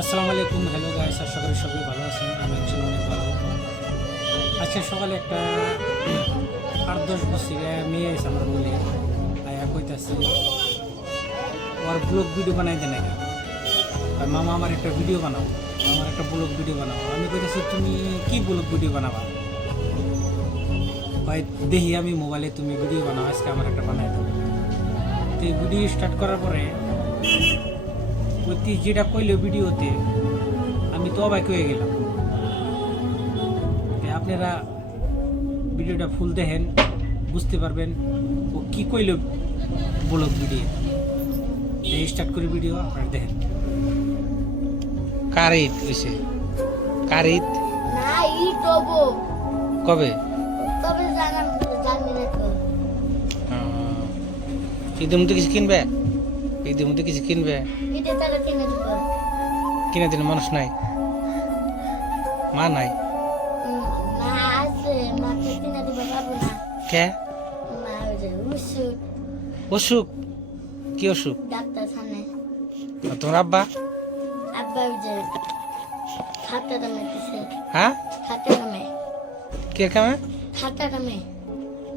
আসসালামু আলাইকুম hello guys আশা করি সবাই ভালো আছেন, আমি আছি অনেক ভালো। আজকে সকালে একটা আট দশ বছরের মেয়ে আছে আমার বলে আয়া কইতাছে, ওর ব্লগ ভিডিও বানাই দে নাকি? আর মামা আমার একটা ভিডিও বানাও, আমার একটা ব্লগ ভিডিও বানাও। আমি কইতাছি, তুমি কি ব্লগ ভিডিও বানাবা? ভাই, দেখি আমি মোবাইলে তুমি ভিডিও বানাও, আজকে আমার একটা বানাই দাও। তো ভিডিও স্টার্ট করার পরে প্রতি যেটা কইলো ভিডিওতে আমি তো অবাক হয়ে গেলাম। আপনারা ভিডিওটা ফুল দেখেন বুঝতে পারবেন ও কী কইল ব্লগ ভিডিও। স্টার্ট করি ভিডিও আপনারা দেখেন। কার ঈদ হয়েছে কার ঈদ না কবে জানি না তো। কিছু কিনবে? ঈদের মধ্যে কিছু কিনবে? কিনে দিন মানুষ নাই? মা নাই? কে? অসুখ। কি অসুখ? তোমার আব্বা? হ্যাঁ? কে কামে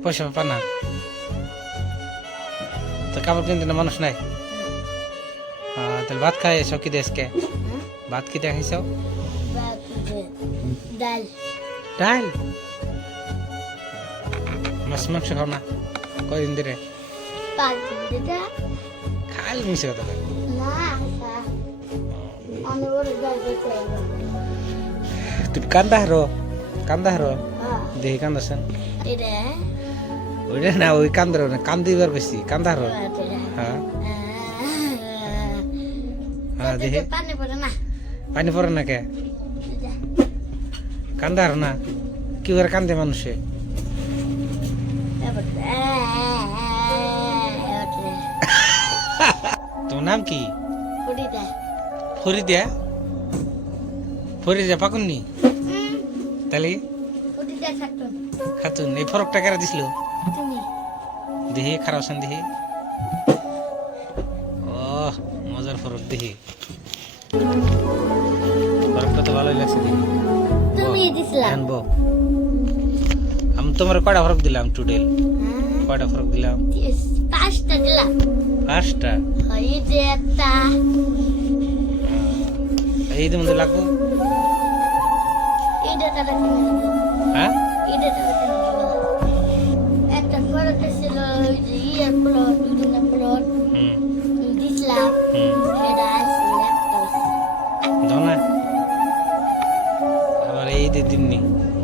পয়সা পা না। তো কাপড় কিনতে না মানুষ নাই? তাহলে ভাত খাই এসো কি দেশকে ভাত কি দেখাইছ ডাল। ডাল? মাছ মাংস খাও না কদিন ধরে? খালি মিশে কথা দিতে তুমি কান্দা হারো কান্দা হারো? হ্যাঁ। দেখি কান্দাছেন? ওইটা না ওই কান্দার কান্দিবার বেশি কান্দা হারো? হ্যাঁ। দেখি পানি পড়ে না কে কান্দা হারো না কি করে কান্দে মানুষে তোমার নাম কি ফরিদিয়া ফরিদিয়া পাকুননি তাহলে খাতুন এই ফরকটা কেরা দিছিল দেখি খারাপ মজার ফরক দেখি। ফরকটা তো ভালোই লাগছে দেখি। আনব আমি তোমার কয়টা ফরক দিলাম টুডেল কয়টা ফরক দিলাম? পাঁচটা দিলাম। পাঁচটা? এই যে একটা। এই মধ্যে লাগবো? হ্যাঁ? একটা ফরক ছিল ওই যে ইয়ে প্লট হুম। দিছিলাম Said Dini